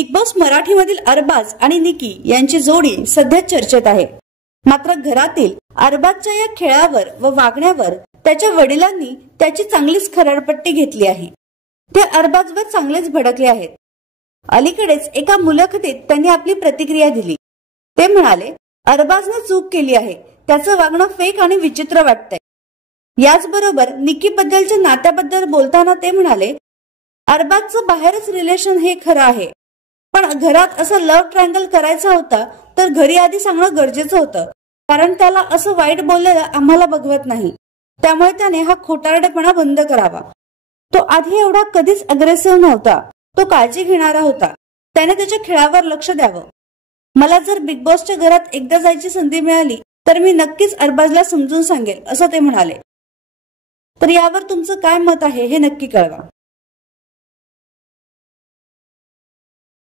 Big boss मराठीमधील अरबाज आणि निकी यांची जोडी सध्या चर्चेत आहे। मात्र घरातील अरबाजच्या या खेळावर व वागण्यावर त्याच्या वडिलांनी त्याची चांगलीच खरडपट्टी घेतली आहे। ते अरबाजवर चांगलेच भडकले आहेत। अलीकडेच एका मुलाखतीत त्यांनी आपली प्रतिक्रिया दिली। ते म्हणाले, अरबाजने चूक केली आहे, त्याचं वागणं फेक आणि विचित्र वाटतंय। याचबरोबर निकी बद्दलच्या नात्याबद्दल बोलताना ते म्हणाले, अरबाजचं बाहेरच रिलेशन हे खरं आहे, पण घरात असं लव्ह ट्रायंगल करायचा होता तर घरी आधी सांगणं गरजेचं होतं, कारण त्याला असं वाईट बोललेलं आम्हाला बघवत नाही। त्यामुळे त्याने हा खोटारडेपणा बंद करावा। तो आधी एवढा कधीच अग्रेसिव्ह नव्हता, तो काळजी घेणारा होता। त्याने त्याच्या खेळावर लक्ष द्यावं। मला जर बिग बॉसच्या घरात एकदा जायची संधी मिळाली तर मी नक्कीच अरबाजला समजून सांगेल, असं ते म्हणाले। तर यावर तुमचं काय मत आहे हे नक्की कळवा।